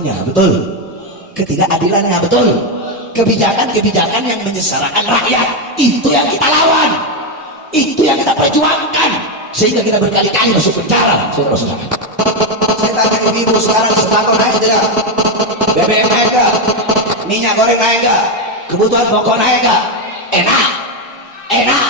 zalimnya, betul, ketidakadilannya, betul, kebijakan-kebijakan yang menyengsarakan rakyat, itu yang kita lawan, itu yang kita perjuangkan, sehingga kita berkali-kali masuk penjara. Saudara-saudara, saya tanya ibu-ibu sekarang, sembako naik tidak? BBM naik enggak? Minyak goreng naik enggak? Kebutuhan pokok naik enggak? Enak, enak,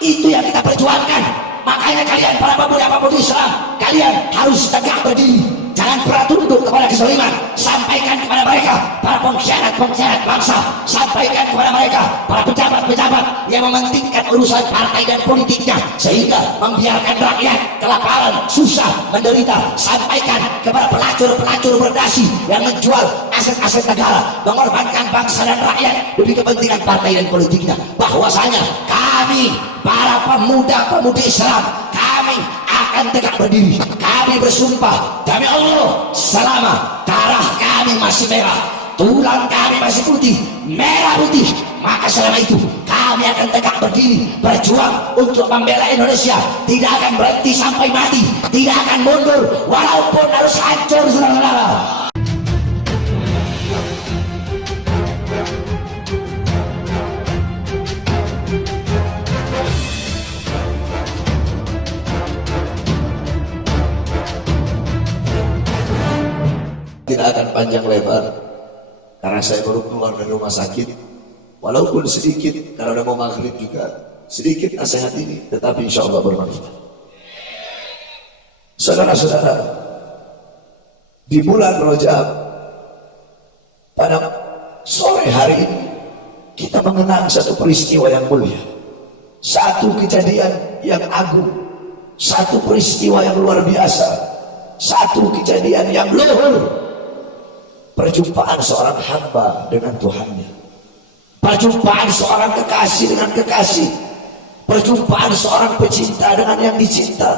itu yang kita perjuangkan. Makanya kalian para pemuda-pemudi Islam, kalian harus tegak berdiri, jangan pernah tunduk kepada kezaliman. Sampaikan kepada mereka, para pengkhianat-pengkhianat bangsa, sampaikan kepada mereka, para pejabat-pejabat yang mementingkan urusan partai dan politiknya, sehingga membiarkan rakyat kelaparan, susah, menderita. Sampaikan kepada pelacur-pelacur berdasi yang menjual aset-aset negara, mengorbankan bangsa dan rakyat demi kepentingan partai dan politiknya, bahwasanya kami para pemuda-pemudi Islam, kami akan tegak berdiri. Kami bersumpah demi Allah, selama darah kami masih merah, tulang kami masih putih, merah putih, maka selama itu kami akan tegak berdiri, berjuang untuk membela Indonesia. Tidak akan berhenti sampai mati, tidak akan mundur walaupun harus hancur, saudara-saudara. Tidak akan panjang lebar karena saya baru keluar dari rumah sakit, walaupun sedikit karena udah mau maghrib juga, sedikit nasihat ini tetapi insya Allah bermanfaat. Saudara-saudara, di bulan Rajab pada sore hari ini kita mengenang satu peristiwa yang mulia, satu kejadian yang agung, satu peristiwa yang luar biasa, satu kejadian yang luhur. Perjumpaan seorang hamba dengan Tuhannya, perjumpaan seorang kekasih dengan kekasih, perjumpaan seorang pecinta dengan yang dicinta,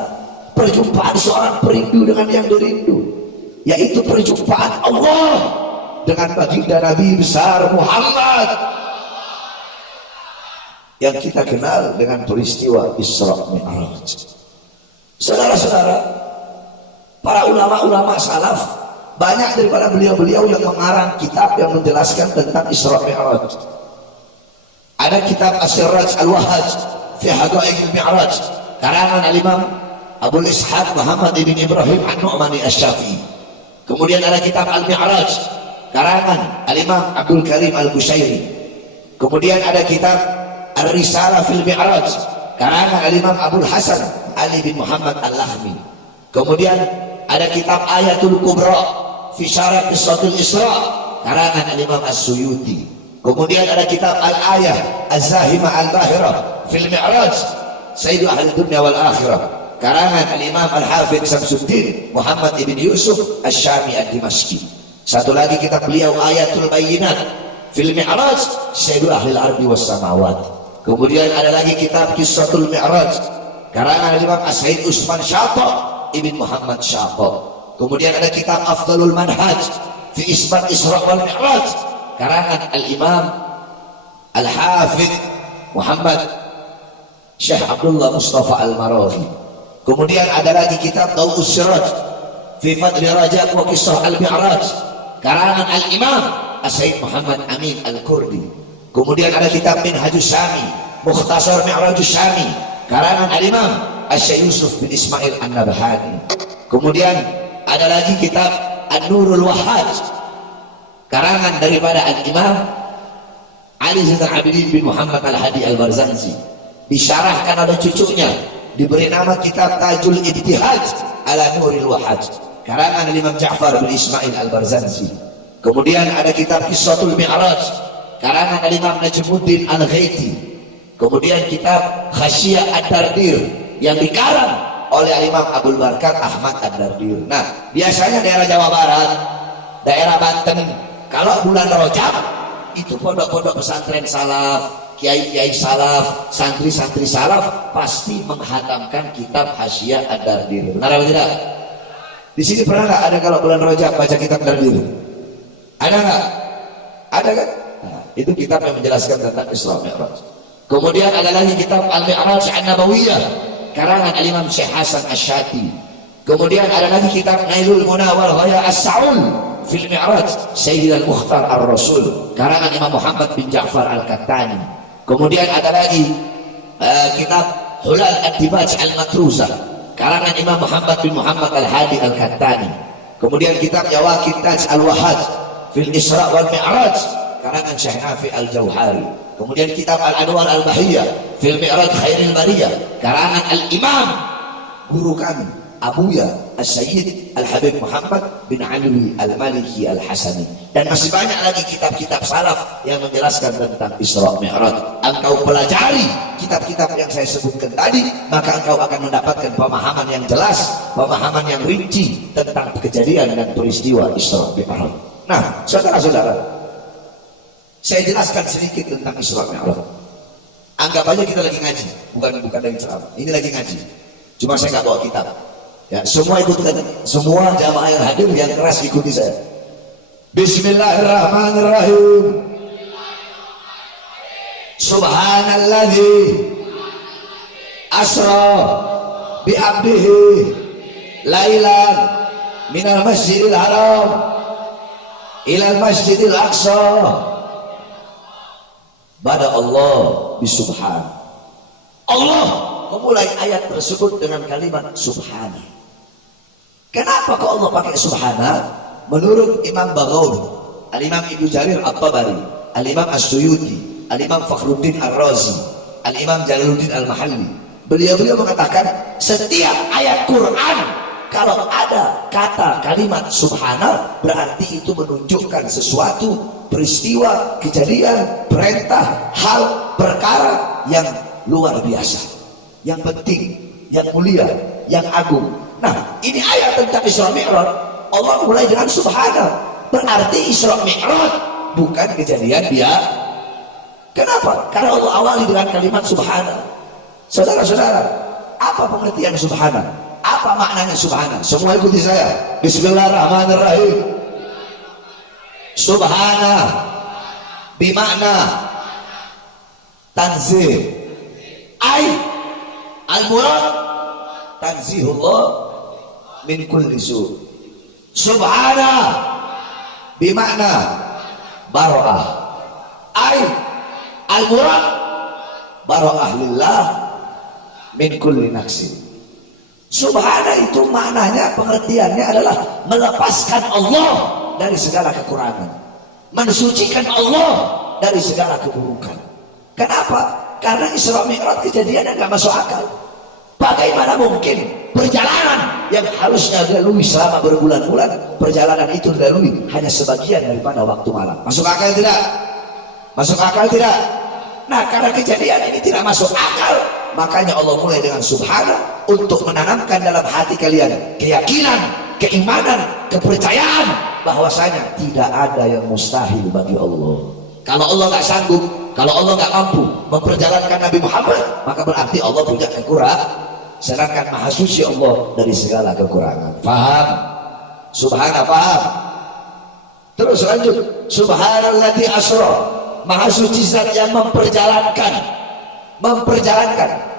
perjumpaan seorang perindu dengan yang dirindu, yaitu perjumpaan Allah dengan baginda Nabi besar Muhammad yang kita kenal dengan peristiwa Isra Mi'raj. Saudara-saudara, para ulama-ulama salaf, banyak daripada beliau-beliau yang mengarang kitab yang menjelaskan tentang Isra Mi'raj. Ada kitab As-Siraj Al-Wahhaj fi Haqaiq Al-Mi'raj karangan Al-Imam Abu Ishaq Muhammad ibn Ibrahim An-Nu'mani Asy-Syafi'i. Kemudian ada kitab Al-Mi'raj karangan Al-Imam Abdul Karim Al-Bushairi. Kemudian ada kitab Ar-Risalah fil Mi'raj karangan Al-Imam Abdul Hasan Ali bin Muhammad Al-Lakhmi. Kemudian ada kitab Ayatul Kubra fi Syarah Qissatul Isra karangan Al-Imam As-Suyuti. Kemudian ada kitab Al-Ayah Az-Zahimah Al-Bahirah fil Mi'raj Sayyidu Ahli Dunya wal Akhirah karangan Al-Imam Al-Hafidh Samsuddin Muhammad ibn Yusuf Asy-Syami Ad-Dimashqi. Satu lagi kitab beliau Ayatul Bayyinat fil Mi'raj Sayyidu Ahli Al-Ardi was Samawat. Kemudian ada lagi kitab Qissatul Mi'raj karangan Al-Imam As-Said Utsman Syata Ibn Muhammad Syaqq. Kemudian ada kitab Afdalul Manhaj fi Isbat Isra wal Mi'raj karangan Al-Imam Al-Hafidh Muhammad Syekh Abdullah Mustafa Al-Maraghi. Kemudian ada lagi kitab Dawus Siraj fi Fadli Rajab wa Qissah Al-Mi'raj karangan Al-Imam As-Said Muhammad Amin Al-Kurdi. Kemudian ada kitab Minhajus Syami Mukhtasar Mi'rajus Syami karangan Al-Imam Asy-Syaikh Yusuf bin Ismail An-Nabhani. Kemudian ada lagi kitab An-Nurul Wahhaj karangan daripada Al-Imam Ali Zainal Abidin bin Muhammad Al-Hadi Al-Barzanji, disyarahkan oleh cucunya, diberi nama kitab Tajul Ibtihaj ala Nuril Wahhaj karangan Imam Ja'far bin Ismail Al-Barzanji. Kemudian ada kitab Qissatul Mi'raj karangan Imam Najmuddin Al-Ghaiti. Kemudian kitab Khasyiyah Ad-Dardir yang dikarang oleh Imam Abdul Barkat Ahmad Ad-Dardir. Nah, biasanya daerah Jawa Barat, daerah Banten, kalau bulan Rajab itu pondok-pondok pesantren salaf, kiai-kiai salaf, santri-santri salaf pasti menghatamkan kitab Khasyiyah Ad-Dardir. Benar atau tidak? Di sini pernah nggak ada kalau bulan Rajab baca kitab Dardir? Ada nggak? Ada kan? Nah, itu kitab yang menjelaskan tentang Isra Mi'raj. Kemudian ada lagi kitab Al-Mi'raj An-Nabawiyah karangan Al-Imam Syekh Hasan Asy-Syati. Kemudian ada lagi kitab Nailul Munawwar Ghaya As-Saul fil Mi'raj Sayyid al-Mukhtar ar-Rasul karangan Imam Muhammad bin Ja'far al-Kattani. Kemudian ada lagi kitab Hulal Ad-Dibaj al-Matruzah karangan Imam Muhammad bin Muhammad al-Hadi al-Kattani. Kemudian kitab Jawaqit Taj al-Wahaj fil Isra wal Mi'raj karangan Syekh Nafi al-Jauhari. Kemudian kitab Al-Anwar al-Bahiyah fil Mi'raj Khairil Bariyah karangan al-Imam guru kami Abuya As-Sayyid Al-Habib Muhammad bin Ali Al-Maliki Al-Hasani. Dan masih banyak lagi kitab-kitab salaf yang menjelaskan tentang Isra Mi'raj. Engkau pelajari kitab-kitab yang saya sebutkan tadi, maka engkau akan mendapatkan pemahaman yang jelas, pemahaman yang rinci tentang kejadian dan peristiwa Isra Mi'raj. Nah, saudara-saudara, saya jelaskan sedikit tentang Isra Mi'raj. Anggap aja kita lagi ngaji, bukan lagi ceramah. Ini lagi ngaji. Cuma saya nggak bawa kitab. Ya, semua ikutkan, semua jamaah yang hadir yang keras ikuti saya. Bismillahirrahmanirrahim. Subhanalladzi asra bi 'abdihi lailan minal masjidil haram ilal masjidil aqsa. Bada Allah bisubhan. Allah memulai ayat tersebut dengan kalimat subhana. Kenapa kok Allah pakai subhana? Menurut Imam Baghawi, Al-Imam Ibnu Jarir At-Tabari, Al-Imam As-Suyuti, Al-Imam Fakhruddin Ar-Razi, Al-Imam Jalaluddin Al-Mahalli, beliau mengatakan setiap ayat Quran kalau ada kata kalimat subhana berarti itu menunjukkan sesuatu peristiwa, kejadian, perintah, hal, perkara yang luar biasa, yang penting, yang mulia, yang agung. Nah, ini ayat tentang Isra Mi'raj. Allah mulai dengan subhana. Berarti Isra Mi'raj bukan kejadian biasa. Kenapa? Karena Allah awali dengan kalimat subhana. Saudara-saudara, apa pengertian subhana? Apa maknanya subhana? Semua ikuti saya. Bismillahirrahmanirrahim. Subhana bimakna tanzih. Ai al-murad tanzihullah min kulli su. Subhana bimakna bara'ah. Ai al-murad bara'ah lillah min kulli naqsi. Subhana itu maknanya, pengertiannya adalah melepaskan Allah dari segala kekurangan, mensucikan Allah dari segala keburukan. Kenapa? Karena Isra Mi'raj kejadian yang gak masuk akal. Bagaimana mungkin perjalanan yang harusnya dilalui selama berbulan-bulan, perjalanan itu dilalui hanya sebagian daripada waktu malam? Masuk akal tidak? Masuk akal tidak? Nah, karena kejadian ini tidak masuk akal, makanya Allah mulai dengan subhana untuk menanamkan dalam hati kalian keyakinan, keimanan, kepercayaan bahwasanya tidak ada yang mustahil bagi Allah. Kalau Allah nggak sanggup, kalau Allah nggak mampu memperjalankan Nabi Muhammad, maka berarti Allah punya kekurangan. Sedangkan maha suci Allah dari segala kekurangan. Paham? Subhana, paham? Terus lanjut. Subhanalladzi asra, maha suci zat yang memperjalankan.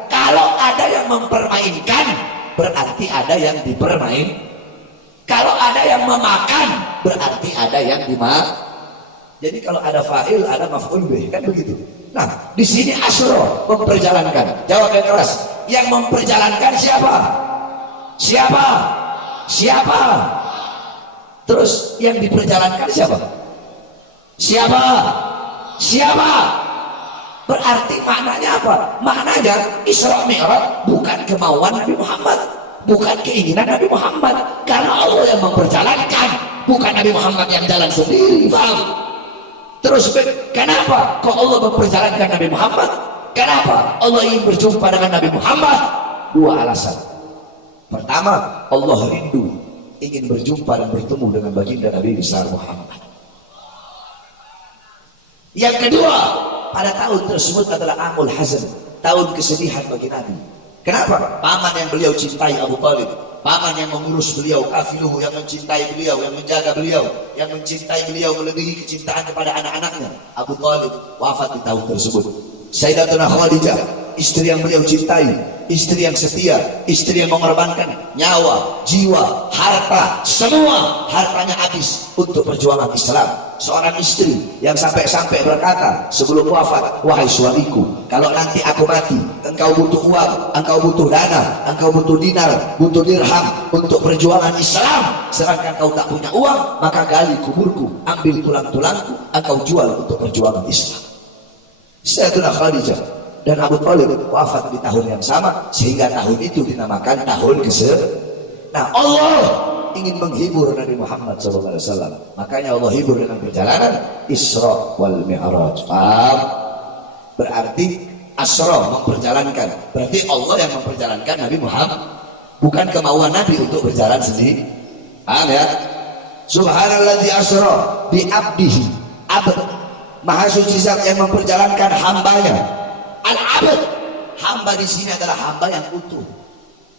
Kalau ada yang mempermainkan, berarti ada yang dipermain. Kalau ada yang memakan, berarti ada yang dimakan. Jadi kalau ada fa'il, ada maf'ul bih, kan begitu. Nah, di sini asro, memperjalankan. Jawab yang keras. Yang memperjalankan siapa? Siapa? Siapa? Terus yang diperjalankan siapa? Siapa? Siapa? Berarti maknanya apa? Maknanya Isra Mi'raj bukan kemauan Nabi Muhammad, bukan keinginan Nabi Muhammad, karena Allah yang memperjalankan, bukan Nabi Muhammad yang jalan sendiri. Paham? Terus kenapa kok Allah memperjalankan Nabi Muhammad? Kenapa Allah ingin berjumpa dengan Nabi Muhammad? Dua alasan. Pertama, Allah rindu ingin berjumpa dan bertemu dengan baginda Nabi besar Muhammad. Yang kedua, pada tahun tersebut adalah Amul Hazan, tahun kesedihan bagi Nabi. Kenapa? Paman yang beliau cintai, Abu Talib, paman yang mengurus beliau, kafiluhu, yang mencintai beliau, yang menjaga beliau, yang mencintai beliau melebihi kecintaan kepada anak-anaknya, Abu Talib wafat di tahun tersebut. Sayyidatuna Khadijah istri yang beliau cintai, istri yang setia, istri yang mengorbankan nyawa, jiwa, harta, semua hartanya habis untuk perjuangan Islam. Seorang istri yang sampai-sampai berkata sebelum wafat, wahai suamiku, kalau nanti aku mati, engkau butuh uang, engkau butuh dana, engkau butuh dinar, butuh dirham untuk perjuangan Islam, sedangkan kau tak punya uang, maka gali kuburku, ambil tulang-tulangku, engkau jual untuk perjuangan Islam. Sayyidatuna Khadijah dan Abu Thalib wafat di tahun yang sama, sehingga tahun itu dinamakan tahun ke-9. Nah, Allah ingin menghibur Nabi Muhammad SAW, makanya Allah hibur dengan perjalanan Isra wal Mi'raj. Paham? Berarti Asra memperjalankan, berarti Allah yang memperjalankan Nabi Muhammad, bukan kemauan Nabi untuk berjalan sendiri. Paham ya? Subhanalladzi asra bi abdihi, abd, maha suci zat yang memperjalankan hambanya. Al-abd, hamba di sini adalah hamba yang utuh,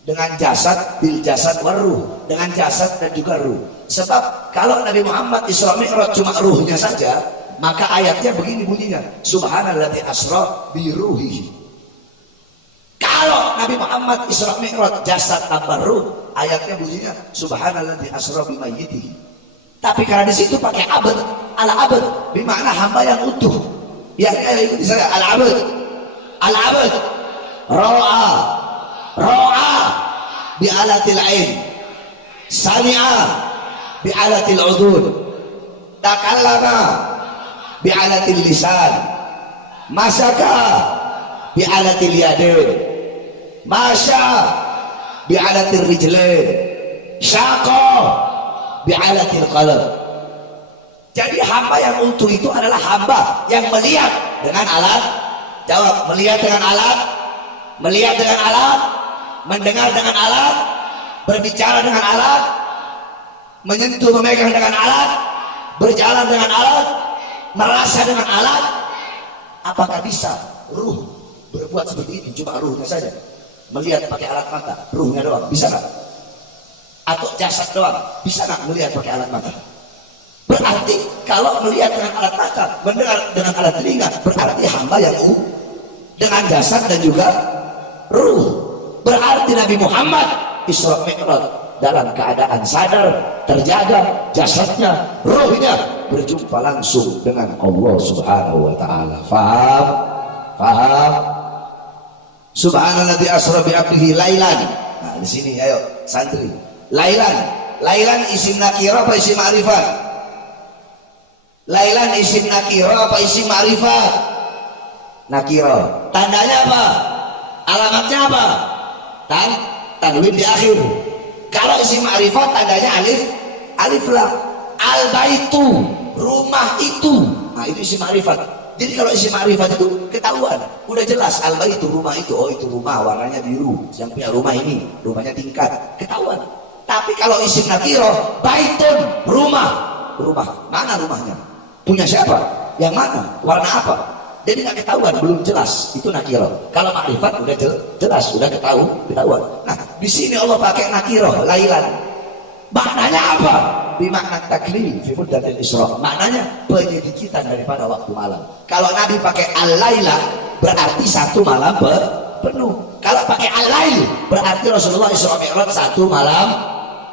dengan jasad, bil jasad waruh, dengan jasad dan juga ruh. Sebab kalau Nabi Muhammad Isra Mi'raj cuma ruhnya saja, maka ayatnya begini bunyinya, subhanalladzi asra bi ruhihi. Kalau Nabi Muhammad Isra Mi'raj jasad tambah ruh, ayatnya bunyinya subhanalladzi asra bi mayyitihi. Tapi karena di situ pakai abd, al-abd bermakna hamba yang utuh. Ya, ikuti saya, al-abd. Al-abd ra'a bi'alatil ain, sami'a bi'alatil udhun, takallama bi'alatil lisan, masaka bi'alatil yadain, masya bi'alatil rijlain, syaqa bi'alatil qalb. Jadi hamba yang utuh itu adalah hamba yang melihat dengan alat. Jawab, melihat dengan alat, melihat dengan alat, mendengar dengan alat, berbicara dengan alat, menyentuh, memegang dengan alat, berjalan dengan alat, merasa dengan alat. Apakah bisa ruh berbuat seperti ini? Cuma ruhnya saja, melihat pakai alat mata, ruhnya doang, bisa nggak? Atau jasad doang, bisa nggak melihat pakai alat mata? Berarti kalau melihat dengan alat mata, mendengar dengan alat telinga, berarti hamba yang dengan jasad dan juga ruh. Berarti Nabi Muhammad Isra Mi'raj dalam keadaan sadar, terjaga jasadnya, ruhnya berjumpa langsung dengan Allah Subhanahu wa taala. Faham? Faham? Subhanalladzi asra bi 'abdihi lailan. Nah, di sini ayo santri. Lailan. Lailan isim nakirah apa isim ma'rifat? Lailan isim nakirah apa isim ma'rifat? Nakirah. Tandanya apa? Alamatnya apa? Tanwin di akhir. Kalau isim ma'rifat tandanya alif lam. Al baitu, rumah itu. Nah, itu isim ma'rifat. Jadi kalau isim ma'rifat itu ketahuan, udah jelas al baitu, rumah itu. Oh, itu rumah warnanya biru. Yang punya rumah ini, rumahnya tingkat. Ketahuan. Tapi kalau isim nakirah, baitun, rumah. Rumah. Mana rumahnya? Punya siapa? Yang mana? Warna apa? Jadi nggak ketahuan, belum jelas, itu nakirah. Kalau makrifat udah jelas, udah ketahuan. Nah, di sini Allah pakai nakirah, lailan. Maknanya apa? Bimakna taklif fi muddatil Isra. Maknanya penyedikitan daripada waktu malam. Kalau Nabi pakai al-laila, berarti satu malam penuh. Kalau pakai al-lail, berarti Rasulullah Isra Mi'raj satu malam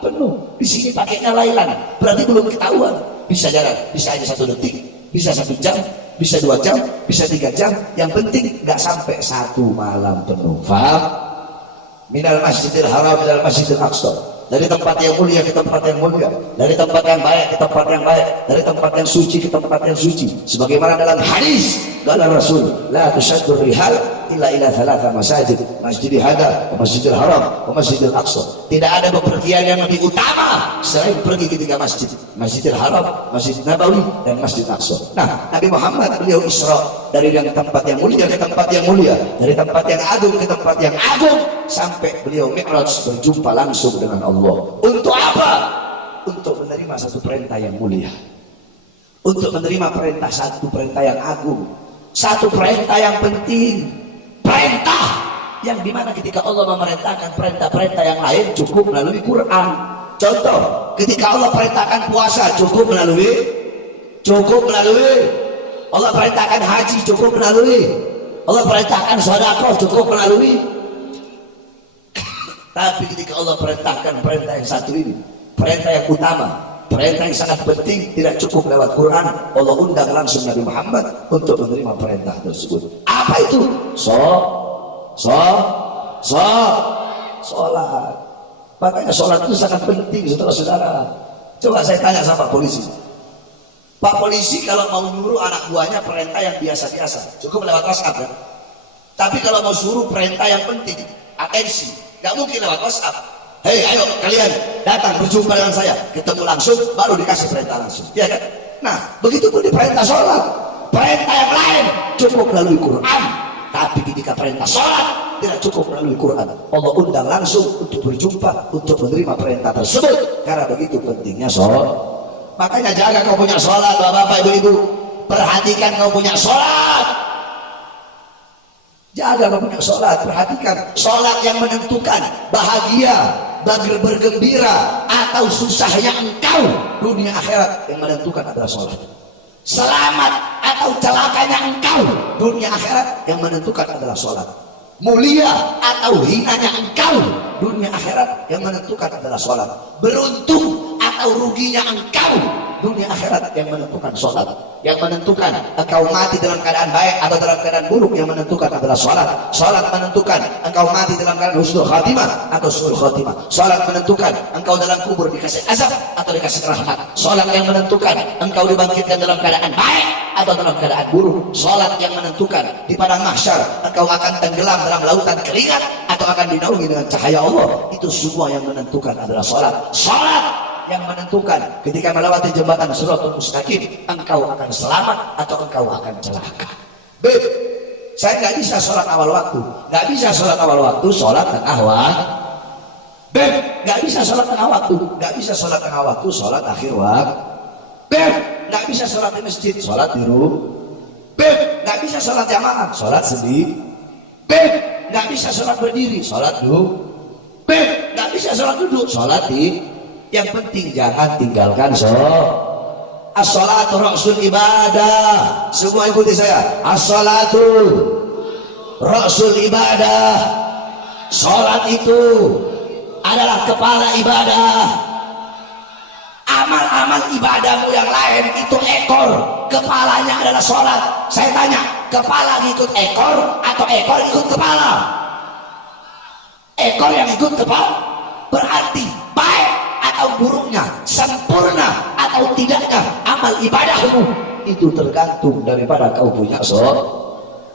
penuh. Di sini pakainya lailan, berarti belum ketahuan. Bisa jalan, bisa aja 1 detik, bisa 1 jam, bisa 2 jam, bisa 3 jam. Yang penting nggak sampai satu malam penuh. Faham? Minal masjidil haram minal masjidil aqsa. Dari tempat yang mulia ke tempat yang mulia, dari tempat yang baik ke tempat yang baik, dari tempat yang suci ke tempat yang suci. Sebagaimana dalam hadis kata Rasul, la tushaddur rihal illa ila thalatha masajid, masjidil hada, masjidil haram, masjidil aqsa. Tidak ada bepergian yang lebih utama selain pergi ke 3 masjid, Masjidil Haram, Masjid Nabawi, dan Masjid Aqsa. Nah, Nabi Muhammad beliau Isra dari yang tempat yang mulia ke tempat yang mulia, dari tempat yang agung ke tempat yang agung, sampai beliau Mi'raj berjumpa langsung dengan Allah. Untuk apa? Untuk menerima satu perintah yang mulia, untuk menerima perintah, satu perintah yang agung, satu perintah yang penting, perintah yang dimana ketika Allah memerintahkan perintah-perintah yang lain cukup melalui Quran. Contoh, ketika Allah perintahkan puasa cukup melalui Allah perintahkan haji cukup melalui Allah perintahkan sedekah cukup melalui. Tapi ketika Allah perintahkan perintah yang satu ini, perintah yang utama, perintah yang sangat penting, tidak cukup lewat Quran. Allah undang langsung Nabi Muhammad untuk menerima perintah tersebut. Apa itu? Sholat. Makanya sholat itu sangat penting, saudara-saudara. Coba saya tanya sama polisi. Pak polisi kalau mau nyuruh anak buahnya perintah yang biasa-biasa, cukup lewat WhatsApp kan? Tapi kalau mau suruh perintah yang penting, atensi, nggak mungkin lewat WhatsApp. Hei, ayo kalian datang berjumpa dengan saya, ketemu langsung, baru dikasih perintah langsung, ya kan? Nah, begitu pun di perintah sholat, perintah yang lain cukup melalui Quran. Tapi ketika perintah sholat tidak cukup melalui Quran, Allah undang langsung untuk berjumpa, untuk menerima perintah tersebut. Karena begitu pentingnya sholat. Makanya jaga kau punya sholat, bapak-bapak, ibu-ibu. Perhatikan kau punya sholat. Jaga kau punya sholat, perhatikan. Sholat yang menentukan bahagia, bergembira, atau susahnya engkau dunia akhirat, yang menentukan adalah sholat. Selamat atau celakanya engkau dunia akhirat, yang menentukan adalah sholat. Mulia atau hinanya engkau dunia akhirat, yang menentukan adalah sholat. Beruntung atau ruginya engkau dunia akhirat, yang menentukan sholat. Yang menentukan engkau mati dalam keadaan baik atau dalam keadaan buruk, yang menentukan adalah sholat. Sholat menentukan engkau mati dalam keadaan husnul khatimah atau su'ul khatimah. Sholat menentukan engkau dalam kubur dikasih azab atau dikasih rahmat. Sholat yang menentukan engkau dibangkitkan dalam keadaan baik atau dalam keadaan buruk. Sholat yang menentukan di padang mahsyar engkau akan tenggelam dalam lautan keringat atau akan dinaungi dengan cahaya Allah. Itu semua yang menentukan adalah sholat. Sholat yang menentukan ketika melewati jembatan Shiratal Mustaqim, engkau akan selamat atau engkau akan celaka. Beb, saya nggak bisa sholat awal waktu, nggak bisa sholat awal waktu, sholat tengah waktu. Beb, nggak bisa sholat tengah waktu, nggak bisa sholat tengah waktu, sholat akhir waktu. Beb, nggak bisa sholat di masjid, sholat di rumah. Beb, nggak bisa sholat jamaah, sholat sendiri. Beb, nggak bisa sholat berdiri, sholat duduk. Beb, nggak bisa sholat duduk, sholat di. Yang penting jangan tinggalkan sholat. As-sholatu ra'sul ibadah. Semua ikuti saya. As-sholatu ra'sul ibadah. Sholat itu adalah kepala ibadah. Amal-amal ibadahmu yang lain itu ekor, kepalanya adalah sholat. Saya tanya, kepala ikut ekor atau ekor ikut kepala? Ekor yang ikut kepala. Berarti baik atau buruknya, sempurna atau tidaknya amal ibadahmu, itu tergantung daripada kau punya sholat.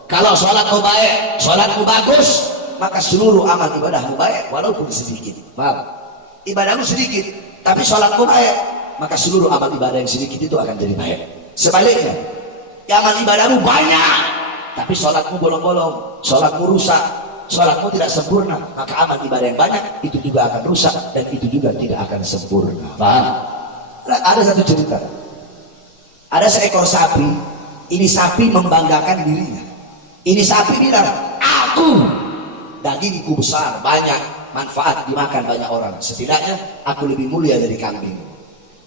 Kalau sholatmu baik, sholatmu bagus, maka seluruh amal ibadahmu baik walaupun sedikit. Maaf, ibadahmu sedikit tapi sholatmu baik, maka seluruh amal ibadah yang sedikit itu akan jadi baik. Sebaliknya, amal ibadahmu banyak tapi sholatmu bolong-bolong, sholatmu rusak, sholatmu tidak sempurna, maka amal ibadah yang banyak itu juga akan rusak dan itu juga tidak akan sempurna. Paham? Ada satu cerita, ada seekor sapi. Ini sapi membanggakan dirinya. Ini sapi bilang, aku dagingku besar, banyak manfaat, dimakan banyak orang, setidaknya aku lebih mulia dari kambing.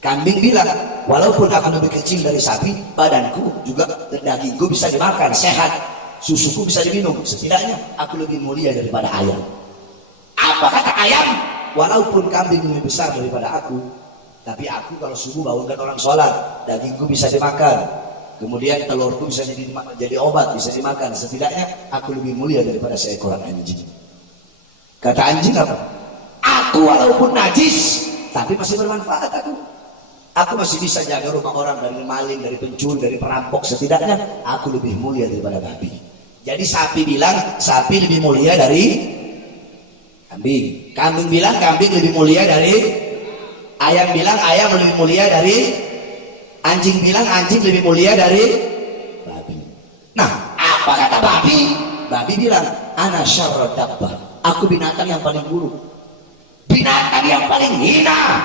Kambing bilang, walaupun aku lebih kecil dari sapi, badanku juga, dagingku bisa dimakan, sehat, susuku bisa diminum, setidaknya aku lebih mulia daripada ayam. Apa kata ayam? Walaupun kambing lebih besar daripada aku, tapi aku kalau subuh bangunkan orang sholat, dagingku bisa dimakan, kemudian telurku bisa jadi obat, bisa dimakan, setidaknya aku lebih mulia daripada seekor anjing. Kata anjing apa? Aku walaupun najis tapi masih bermanfaat. Aku masih bisa jaga rumah orang dari maling, dari pencuri, dari perampok, setidaknya aku lebih mulia daripada babi. Jadi sapi bilang sapi lebih mulia dari kambing. Kambing bilang kambing lebih mulia dari ayam, bilang ayam lebih mulia dari anjing, bilang anjing lebih mulia dari babi. Nah, apa kata babi? Babi bilang ana syarrud dabbah. Aku binatang yang paling buruk, binatang yang paling hina.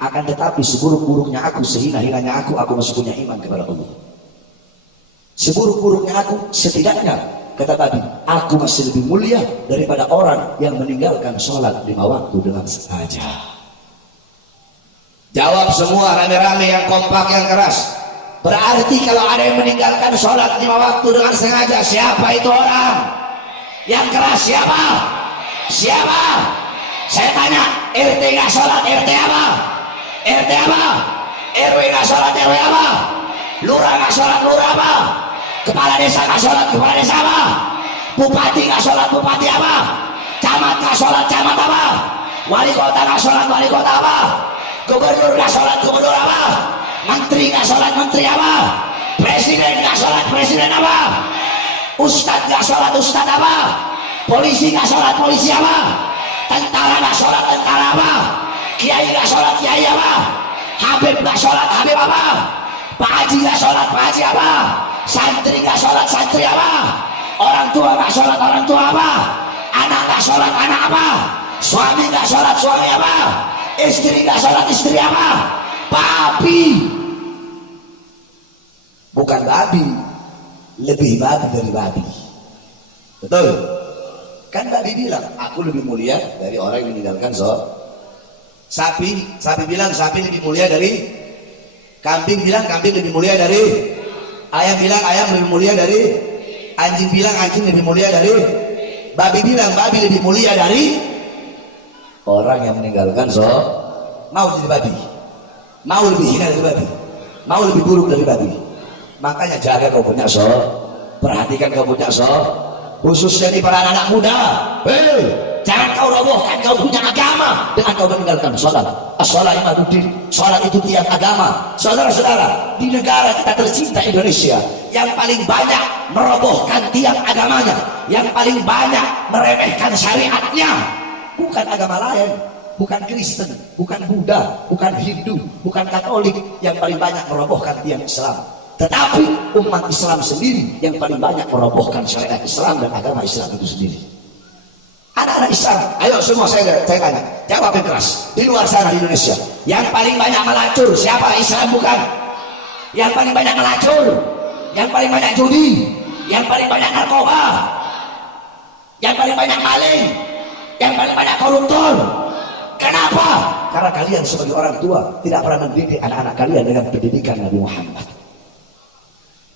Akan tetapi seburuk-buruknya aku, sehina-hinanya aku masih punya iman kepada Allah. Seburuk-buruknya aku, setidaknya kata babi, aku masih lebih mulia daripada orang yang meninggalkan sholat 5 waktu dengan sengaja. Jawab semua rame-rame, yang kompak, yang keras. Berarti kalau ada yang meninggalkan sholat 5 waktu dengan sengaja, siapa itu orang? Yang keras siapa? Siapa? Saya tanya, RT nggak sholat, RT apa? RT apa? RW nggak sholat, RW apa? Lurah nggak sholat, lurah apa? Kepala desa nggak sholat, kepala desa apa? Bupati nggak sholat, bupati apa? Camat nggak sholat, camat apa? Wali kota nggak sholat, wali kota apa? Gubernur nggak sholat, gubernur apa? Menteri nggak sholat, menteri apa? Presiden nggak sholat, presiden apa? Ustadz nggak sholat, ustadz apa? Polisi nggak sholat, polisi apa? Tentara nggak sholat, tentara apa? Kiai nggak sholat, kiai apa? Habib nggak sholat, habib apa? Pak Haji nggak sholat, Pak Haji apa? Santri nggak sholat, santri apa? Orang tua nggak sholat, orang tua apa? Anak nggak sholat, anak apa? Suami nggak sholat, suami apa? Istri nggak sholat, istri apa? Babi. Bukan babi, lebih babi dari babi. Betul? Kan babi bilang, aku lebih mulia dari orang yang meninggalkan sholat. Sapi bilang sapi lebih mulia dari kambing, bilang kambing lebih mulia dari ayam, bilang ayam lebih mulia dari anjing, bilang anjing lebih mulia dari babi, bilang babi lebih mulia dari orang yang meninggalkan sholat. Mau jadi babi, mau lebih hina dari babi, mau lebih buruk dari babi. Makanya jaga kau punya sholat, perhatikan kau punya sholat, khususnya nih para anak muda. Jangan kau robohkan kau punya agama dengan kau meninggalkan sholat. As-sholat imaduddin, sholat itu tiang agama. Saudara-saudara, di negara kita tercinta Indonesia, yang paling banyak merobohkan tiang agamanya, yang paling banyak meremehkan syariatnya, bukan agama lain, bukan Kristen, bukan Buddha, bukan Hindu, bukan Katolik yang paling banyak merobohkan tiang Islam, tetapi umat Islam sendiri yang paling banyak merobohkan syariat Islam dan agama Islam itu sendiri. Anak-anak Islam, ayo semua saya tanya, jawab yang keras. Di luar sana di Indonesia, yang paling banyak melacur siapa? Islam bukan? Yang paling banyak melacur, yang paling banyak judi, yang paling banyak narkoba, yang paling banyak maling, yang paling banyak koruptor. Kenapa? Karena kalian sebagai orang tua tidak pernah mendidik anak-anak kalian dengan pendidikan Nabi Muhammad.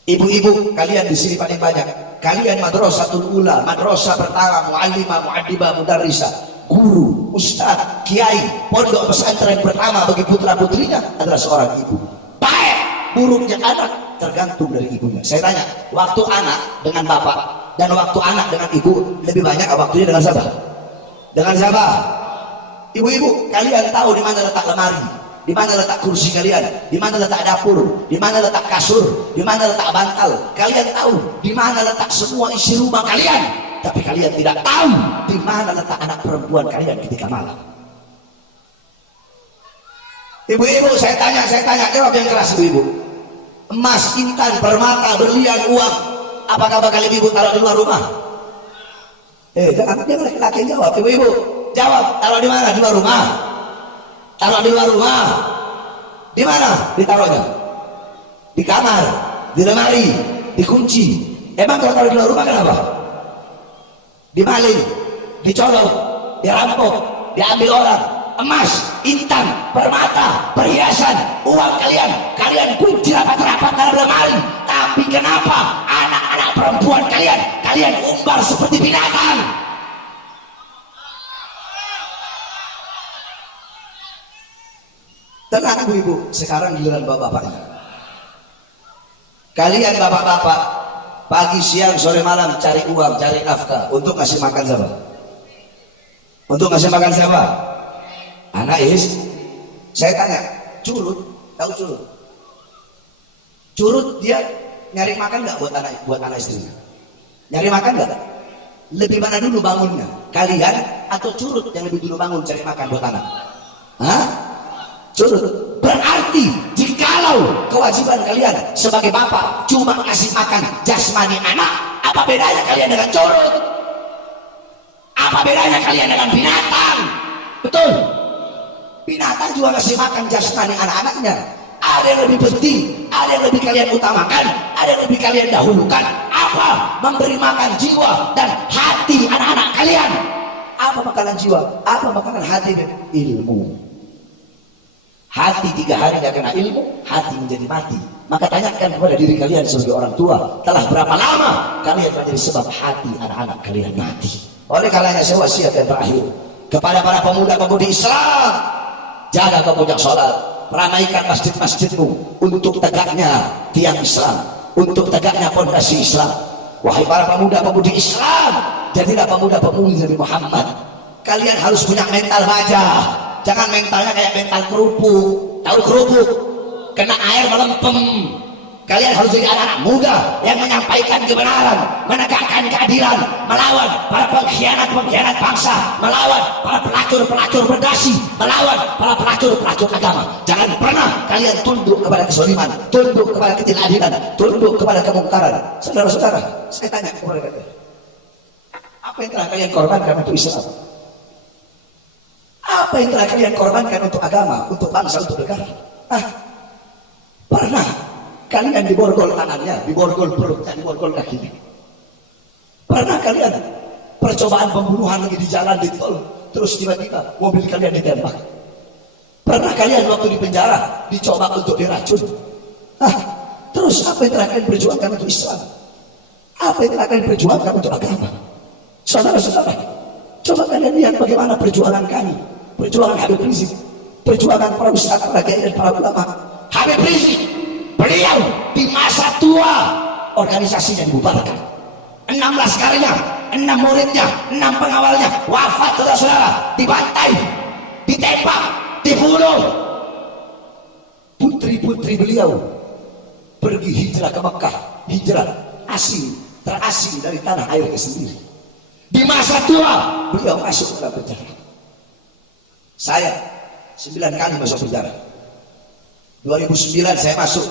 Ibu-ibu, kalian di sini paling banyak. Kalian madrasatul ula, madrasah pertama, muallimah, muaddibah, mudarrisah, guru, ustaz, kiai, pondok pesantren pertama bagi putra-putrinya adalah seorang ibu. Baik buruknya anak tergantung dari ibunya. Saya tanya, waktu anak dengan bapak dan waktu anak dengan ibu lebih banyak waktunya dengan siapa? Dengan siapa? Ibu-ibu, kalian tahu di mana letak lemari? Di mana letak kursi kalian? Di mana letak dapur? Di mana letak kasur? Di mana letak bantal? Kalian tahu di mana letak semua isi rumah kalian, tapi kalian tidak tahu di mana letak anak perempuan kalian ketika malam. Ibu-ibu, saya tanya, jawab yang keras ibu-ibu. Emas, intan, permata, berlian, uang, apakah bakal ibu taruh di luar rumah? Jangan laki-laki yang jawab. Ibu-ibu, jawab, taruh di mana? Di luar rumah. Taruh di luar rumah. Di mana ditaruhnya? Di kamar, di lemari, dikunci. Emang kalau taruh di luar rumah kenapa? Dimaling, dicolong, dirampok, diambil orang. Emas, intan, permata, perhiasan, uang kalian kunci rapat-rapat dalam lemari. Tapi kenapa anak-anak perempuan kalian umbar seperti binatang? Tenang ibu-ibu, sekarang giliran bapak-bapaknya. Kalian bapak-bapak, pagi, siang, sore, malam cari uang, cari nafkah untuk ngasih makan siapa? Untuk ngasih makan siapa? Anak saya tanya, curut, tahu curut? Curut dia nyari makan nggak buat anak istrinya? Nyari makan nggak? Lebih mana dulu bangunnya? Kalian atau curut yang lebih dulu bangun cari makan buat anak? Hah? Curut. Berarti jikalau kewajiban kalian sebagai bapak cuma ngasih makan jasmani anak, apa bedanya kalian dengan curut? Apa bedanya kalian dengan binatang? Betul. Binatang juga ngasih makan jasmani anak-anaknya. Ada yang lebih penting, ada yang lebih kalian utamakan, ada yang lebih kalian dahulukan. Apa? Memberi makan jiwa dan hati anak-anak kalian. Apa makanan jiwa? Apa makanan hati dan ilmu? Hati 3 hari gak kena ilmu, hati menjadi mati. Maka tanyakan kepada diri kalian sebagai orang tua, telah berapa lama kalian menjadi sebab hati anak-anak kalian mati? Oleh karenanya saya wasiat yang terakhir kepada para pemuda-pemudi Islam, jaga kemudian sholat, ramaikan masjid-masjidmu untuk tegaknya tiang Islam, untuk tegaknya pondasi Islam. Wahai para pemuda-pemudi Islam, jadilah pemuda-pemudi Nabi Muhammad. Kalian harus punya mental baja, jangan mentalnya kayak mental kerupuk. Tahu kerupuk? Kena air melempem. Kalian harus jadi anak-anak muda yang menyampaikan kebenaran, menegakkan keadilan, melawan para pengkhianat-pengkhianat bangsa, melawan para pelacur-pelacur berdasi, melawan para pelacur-pelacur agama. Jangan pernah kalian tunduk kepada kezaliman, tunduk kepada ketidakadilan, tunduk kepada kemungkaran. Saudara-saudara, saya tanya kepada kalian, apa yang telah kalian korbankan untuk Islam? Apa yang telah kalian korbankan untuk agama, untuk bangsa, untuk negara? Pernah kalian diborgol tangannya, diborgol perutnya, diborgol kakinya? Pernah kalian percobaan pembunuhan lagi di jalan, di tol, terus tiba-tiba mobil kalian ditembak? Pernah kalian waktu di penjara dicoba untuk diracun? Terus apa yang telah kalian perjuangkan untuk Islam? Apa yang telah kalian perjuangkan untuk agama? Saudara-saudara, coba kalian lihat bagaimana perjuangan kami, perjuangan Habib Rizik, perjuangan para ustadz, para kiai dan para ulama. Habib Rizik, beliau di masa tua organisasinya dibubarkan, 6 laskarnya, 6 muridnya, 6 pengawalnya wafat, saudara-saudara, dibantai, ditembak, dibunuh. Putri-putri beliau pergi hijrah ke Mekah, hijrah terasing dari tanah airnya sendiri. Di masa tua beliau masuk ke penjara. Saya 9 kali masuk penjara. 2009 saya masuk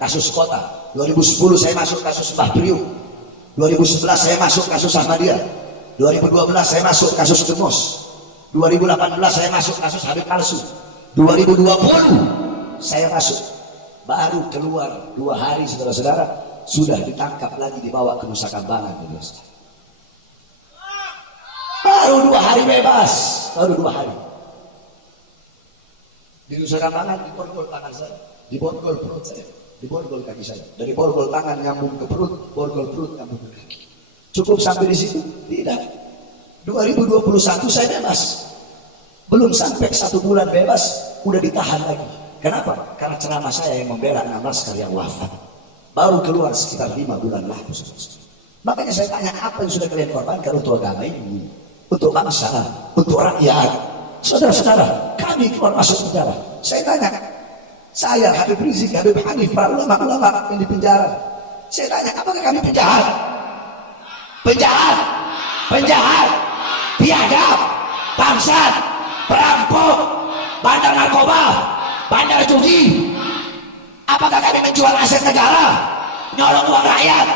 kasus kota, 2010 saya masuk kasus Mbah Priuk, 2011 saya masuk kasus Ahmadiyah, 2012 saya masuk kasus Demos, 2018 saya masuk kasus Habib Palsu, 2020 saya masuk, baru keluar 2 hari saudara-saudara sudah ditangkap lagi, dibawa ke Nusa Kambangan. Baru 2 hari bebas, baru 2 hari. Di Nusa Kambangan diborgol tangan saya, diborgol perut saya, diborgol kaki saya. Dari borgol tangan nyambung ke perut, borgol perut nyambung ke kaki. Cukup sampai di situ? Tidak. 2021 saya bebas. Belum sampai 1 bulan bebas, udah ditahan lagi. Kenapa? Karena ceramah saya yang membela 6 laskar yang wafat. Baru keluar sekitar 5 bulan lalu. Makanya saya tanya, apa yang sudah kalian korbankan untuk agama ini, untuk bangsa, untuk rakyat? Saudara-saudara, kami keluar masuk penjara. Saya tanya, saya Habib Rizik, Habib Hanif, para ulama-ulama yang di penjara, saya tanya, apakah kami penjahat? Penjahat, penjahat, biadab, bangsat, perampok, bandar narkoba, bandar judi? Apakah kami menjual aset negara, nyolong uang rakyat?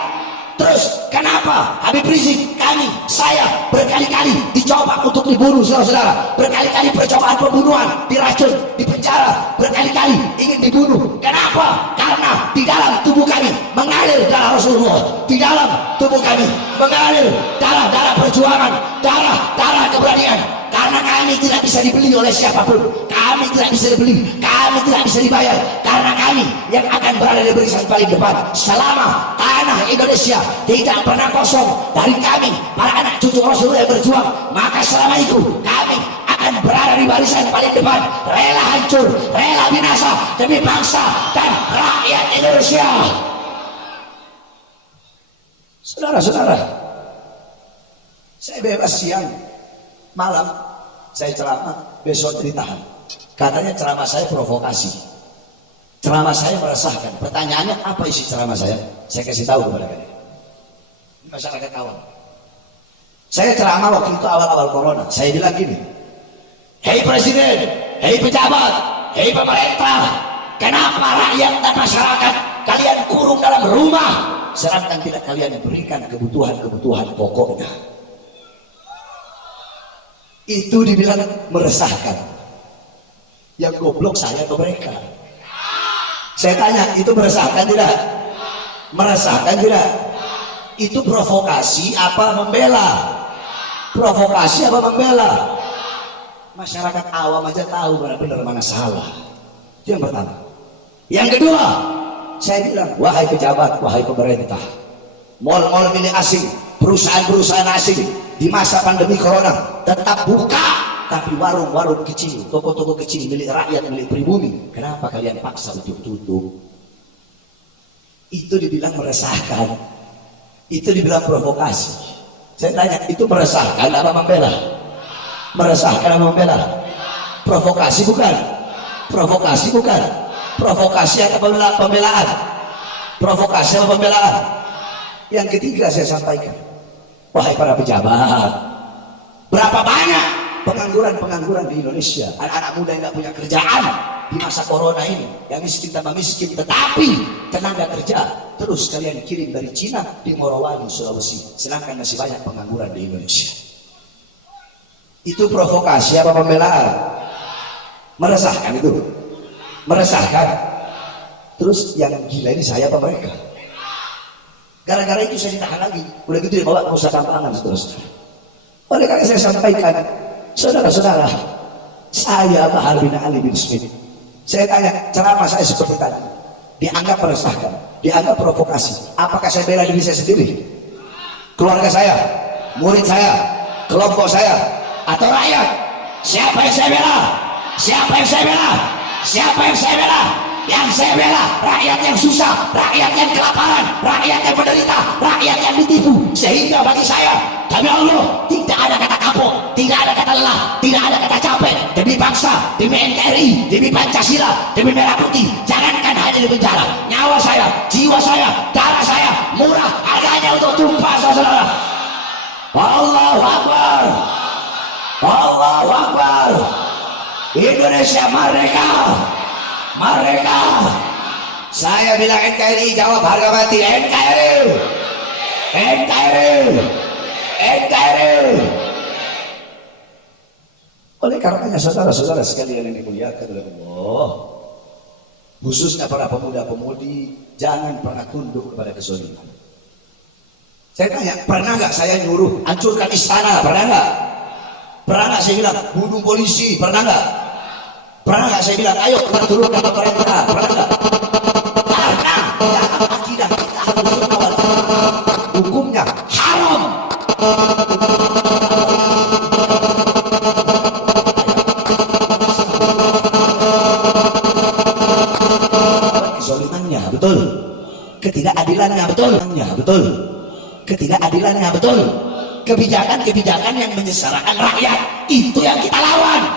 Terus kenapa Habib Rizik, kami, saya berkali-kali dicoba untuk dibunuh, saudara-saudara, berkali-kali percobaan pembunuhan, diracun, dipenjara, berkali-kali ingin dibunuh. Kenapa? Karena di dalam tubuh kami mengalir darah Rasulullah, di dalam tubuh kami mengalir darah-darah perjuangan, darah-darah keberanian. Karena kami tidak bisa dibeli oleh siapapun, kami tidak bisa dibeli, kami tidak bisa dibayar, karena kami yang akan berada di barisan paling depan selama tanah Indonesia tidak pernah kosong dari kami, para anak cucu Rasulullah yang berjuang. Maka selama itu kami akan berada di barisan paling depan, rela hancur, rela binasa demi bangsa dan rakyat Indonesia. Saudara-saudara, saya bebas siang, malam saya ceramah, besok ditahan. Katanya ceramah saya provokasi, ceramah saya meresahkan. Pertanyaannya, apa isi ceramah saya? Saya kasih tahu kepada kalian, masyarakat awam. Saya ceramah waktu itu awal-awal corona. Saya bilang gini, hei presiden, hei pejabat, hei pemerintah, kenapa rakyat dan masyarakat kalian kurung dalam rumah, sedangkan tidak kalian berikan kebutuhan-kebutuhan pokoknya? Itu dibilang meresahkan. Yang goblok saya atau mereka? Saya tanya, itu meresahkan tidak? Meresahkan tidak? Itu provokasi apa membela? Provokasi apa membela? Masyarakat awam aja tahu mana benar mana salah. Itu yang pertama. Yang kedua, Saya bilang, wahai pejabat, wahai pemerintah, mal-mal milik asing, perusahaan-perusahaan asing di masa pandemi corona tetap buka, tapi warung-warung kecil, toko-toko kecil milik rakyat, milik pribumi, kenapa kalian paksa untuk tutup? Itu dibilang meresahkan, itu dibilang provokasi. Saya tanya, itu meresahkan apa membela? Meresahkan apa membela? Provokasi bukan? Provokasi bukan? Provokasi atau pembelaan? Provokasi atau pembelaan? Yang ketiga saya sampaikan, wahai para pejabat, berapa banyak pengangguran di Indonesia, anak-anak muda yang nggak punya kerjaan di masa corona ini, yang miskin tambah miskin, tetapi tenaga kerja terus kalian kirim dari Cina di Morowali, Sulawesi, sedangkan masih banyak pengangguran di Indonesia. Itu provokasi apa pembelaan? Meresahkan itu, meresahkan. Terus yang gila ini saya apa mereka? Gara-gara itu saya ditahan lagi, udah gitu dibawa ke Nusa Kambangan, saudara-saudara. Oleh karena saya sampaikan, saudara-saudara, saya Bahar bin Ali bin Smith, saya tanya, ceramah saya seperti tadi dianggap meresahkan, dianggap provokasi. Apakah saya bela diri saya sendiri, keluarga saya, murid saya, kelompok saya, atau rakyat? Siapa yang saya bela? Siapa yang saya bela? Siapa yang saya bela? Yang saya bela rakyat yang susah, rakyat yang kelaparan, rakyat yang menderita, rakyat yang ditipu. Sehingga bagi saya, demi Allah, tidak ada kata kapok, tidak ada kata lelah, tidak ada kata capek. Demi bangsa, demi NKRI, demi Pancasila, demi Merah Putih, jangankan hanya di penjara, nyawa saya, jiwa saya, darah saya murah harganya untuk tumpah, saudara. Allahu Akbar, Allahu Akbar. Indonesia merdeka, merdeka. Saya bilang NKRI, jawab harga mati. NKRI, NKRI, NKRI. Oleh karenanya saudara-saudara sekalian yang dimuliakan oleh Allah, khususnya para pemuda-pemudi, jangan pernah tunduk kepada kezaliman. Saya tanya, pernah nggak saya nyuruh hancurkan istana? Pernah nggak? Pernah nggak saya bilang bunuh polisi? Pernah nggak? Pernah nggak saya bilang ayo kita turunkan pemerintah? Pernah nggak? Karena dalam akidah kita harus awal hukumnya haram. Kezalimannya betul, ketidakadilannya betul, betul, ketidakadilannya betul. Kebijakan-kebijakan yang menyengsarakan rakyat, itu yang kita lawan,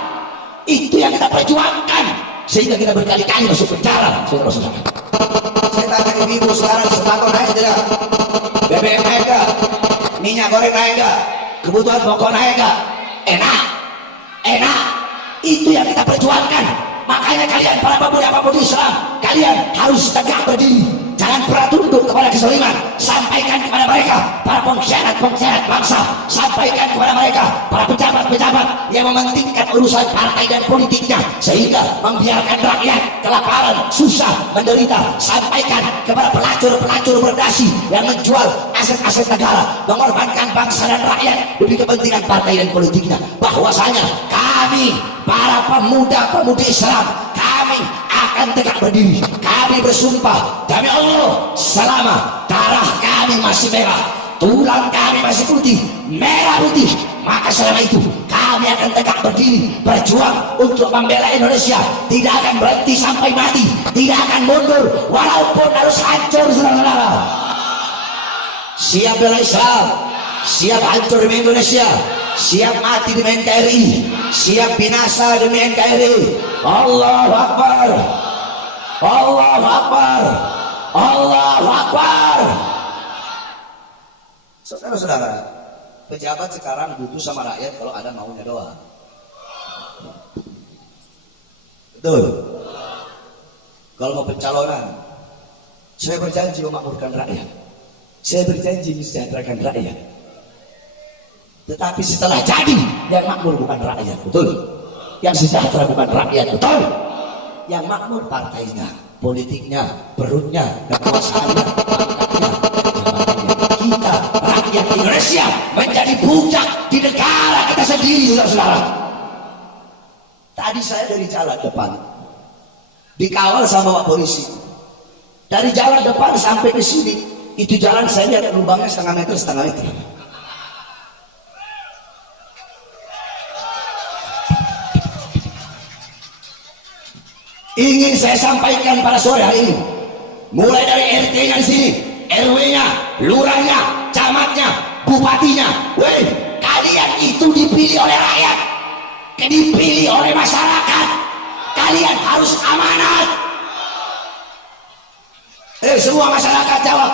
itu yang kita perjuangkan, sehingga kita berkali-kali masuk penjara, saudara-saudara. Saya tanya ibu-ibu sekarang, sembako naik tidak? BBM naik enggak? Minyak goreng naik enggak? Kebutuhan pokok naik enggak? Enak, enak. Itu yang kita perjuangkan. Makanya kalian para pemuda-pemudi Islam, kalian harus tegak berdiri. Jangan pernah tunduk kepada kezaliman. Sampaikan kepada mereka, para pengkhianat-pengkhianat bangsa. Sampaikan kepada mereka, para pejabat-pejabat yang mementingkan urusan partai dan politiknya, sehingga membiarkan rakyat kelaparan, susah, menderita. Sampaikan kepada pelacur-pelacur berdasi yang menjual aset-aset negara, mengorbankan bangsa dan rakyat demi kepentingan partai dan politiknya, bahwasanya kami, para pemuda-pemudi Islam, kami akan tegak berdiri. Kami bersumpah demi Allah, selama darah kami masih merah, tulang kami masih putih, merah putih, maka selama itu kami akan tegak berdiri, berjuang untuk membela Indonesia. Tidak akan berhenti sampai mati, tidak akan mundur walaupun harus hancur, saudara-saudara. Siap bela Islam, siap hancur demi Indonesia, siap mati demi NKRI, siap binasa demi NKRI. Allahu Akbar, Allahu Akbar, Allahu Akbar. Saudara-saudara, pejabat sekarang butuh sama rakyat kalau ada maunya doang. Betul. Kalau mau pencalonan, saya berjanji memakmurkan rakyat, saya berjanji mensejahterakan rakyat. Tetapi setelah jadi, yang makmur bukan rakyat, betul. Yang sejahtera bukan rakyat, betul. Yang makmur partainya, politiknya, perutnya, kekuasaannya, pangkatnya, jabatannya. Kita rakyat Indonesia menjadi budak di negara kita sendiri, saudara-saudara. Tadi saya dari jalan depan dikawal sama Pak polisi, Dari jalan depan sampai ke sini, itu jalan saya lihat lubangnya setengah meter. Ingin saya sampaikan pada sore hari ini, mulai dari RT-nya di sini, RW-nya, lurahnya, camatnya, bupatinya, weh, kalian itu dipilih oleh rakyat, dipilih oleh masyarakat, kalian harus amanat. Semua masyarakat jawab,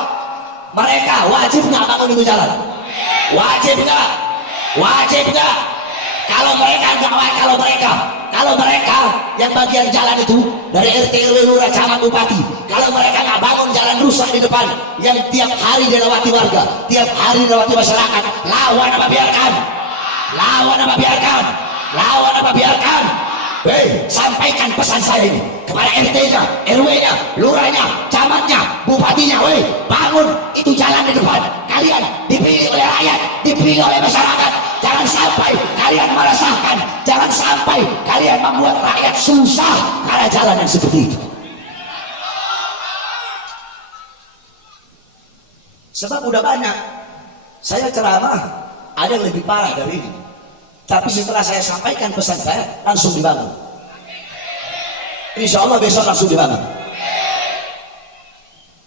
mereka wajib nggak bangun itu jalan? Wajib nggak? Wajib nggak? Kalau mereka yang bagian jalan itu dari RT RW lurah camat bupati, kalau mereka nggak bangun jalan rusak di depan yang tiap hari dilewati warga, tiap hari dilewati masyarakat, lawan apa biarkan? Lawan apa biarkan? Lawan apa biarkan? Sampaikan pesan saya ini kepada RT-nya, RW-nya, lurahnya, camatnya, bupatinya, bangun itu jalan di depan. Kalian dipilih oleh rakyat, dipilih oleh masyarakat. Jangan sampai kalian meresahkan, jangan sampai kalian membuat rakyat susah karena jalan yang seperti itu. Sebab udah banyak saya ceramah, ada yang lebih parah dari ini, tapi setelah saya sampaikan pesan saya langsung dibangun. Insya Allah besok langsung dibangun.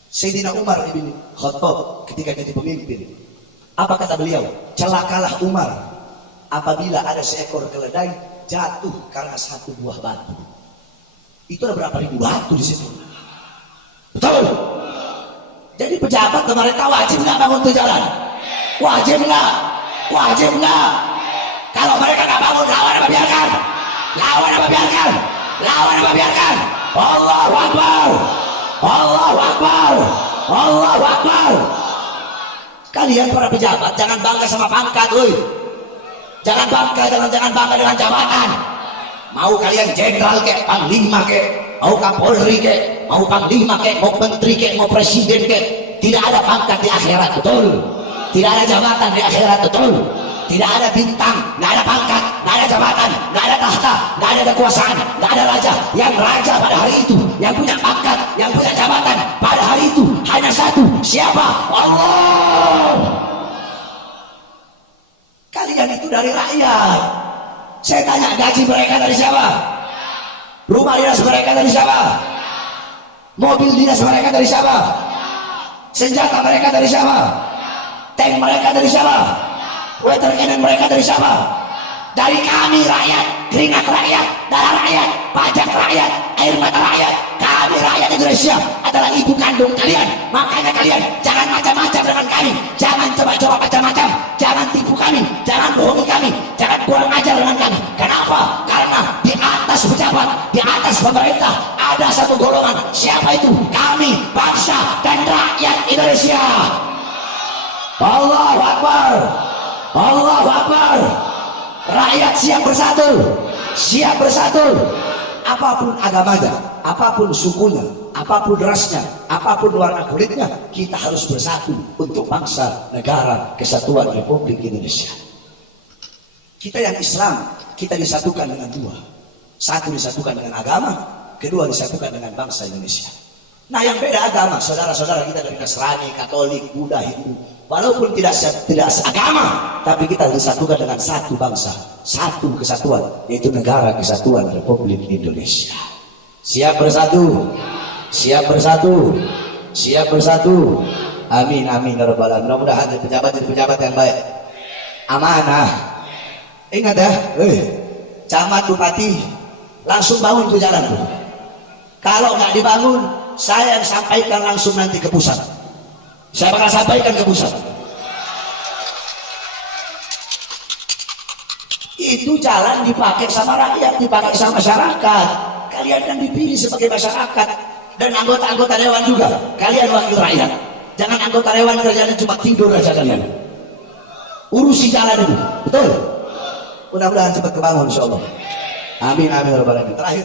Sayyidina Umar ibn Khattab ketika jadi pemimpin, apa kata beliau? Celakalah Umar apabila ada seekor keledai jatuh karena satu buah batu. Itu ada berapa ribu batu di situ. Betul. Jadi pejabat pemerintah wajib nggak bangun itu jalan? Wajib nggak? Wajib nggak? Kalau mereka nggak bangun, lawan apa biarkan? Lawan apa biarkan? Lawan apa biarkan? Allahu Akbar, Allahu Akbar, Allahu Akbar. Kalian para pejabat jangan bangga sama pangkat, jangan bangga dengan jabatan. Mau kalian jenderal kek, panglima kek, mau kapolri kek, mau panglima kek, mau menteri kek, mau presiden kek, tidak ada pangkat di akhirat, betul? Tidak ada jabatan di akhirat, betul? Tidak ada bintang, tidak ada pangkat, tidak ada jabatan, tidak ada tahta, tidak ada kekuasaan, tidak ada raja. Yang raja pada hari itu, yang punya pangkat, yang punya jabatan pada hari itu hanya satu. Siapa? Allah. Kalian itu dari rakyat. Saya tanya, gaji mereka dari siapa? Rumah dinas mereka dari siapa? Mobil dinas mereka dari siapa? Senjata mereka dari siapa? Tank mereka dari siapa? Water cannon mereka dari siapa? Dari kami rakyat, keringat rakyat, darah rakyat, pajak rakyat, air mata rakyat. Kami rakyat Indonesia adalah ibu kandung kalian. Makanya kalian jangan macam-macam dengan kami, jangan coba-coba macam-macam, jangan tipu kami, jangan bohongi kami, jangan kurang ajar dengan kami. Kenapa? Karena di atas pejabat, di atas pemerintah ada satu golongan. Siapa itu? Kami, bangsa dan rakyat Indonesia. Allahu Akbar, Allahu Akbar. Rakyat siap bersatu, siap bersatu. Apapun agamanya, apapun sukunya, apapun rasnya, apapun warna kulitnya, kita harus bersatu untuk bangsa, negara, kesatuan Republik Indonesia. Kita yang Islam, kita disatukan dengan dua. Satu disatukan dengan agama, kedua disatukan dengan bangsa Indonesia. Nah, yang beda agama, saudara-saudara kita dari Nasrani, Katolik, Buddha, Hindu, walaupun tidak seagama, tapi kita disatukan dengan satu bangsa, satu kesatuan, yaitu negara kesatuan Republik Indonesia. Siap bersatu, siap bersatu, siap bersatu. Amin, amin ya rabbal alamin. Mudah-mudahan jadi pejabat yang baik, amanah. Ingat ya, camat bupati langsung bangun ke jalan tuh. Kalau nggak dibangun, saya yang sampaikan langsung nanti ke pusat. Saya bakal sampaikan ke pusat. Itu jalan dipakai sama rakyat, dipakai sama masyarakat. Kalian kan dipilih sebagai masyarakat dan anggota-anggota dewan juga. Kalian wakil rakyat. Jangan anggota dewan kerjanya cuma tidur aja kalian. Urusi jalan itu, betul? Mudah-mudahan cepat kebangun, insyaallah. Amin, amin, ya rabbal alamin. Terakhir.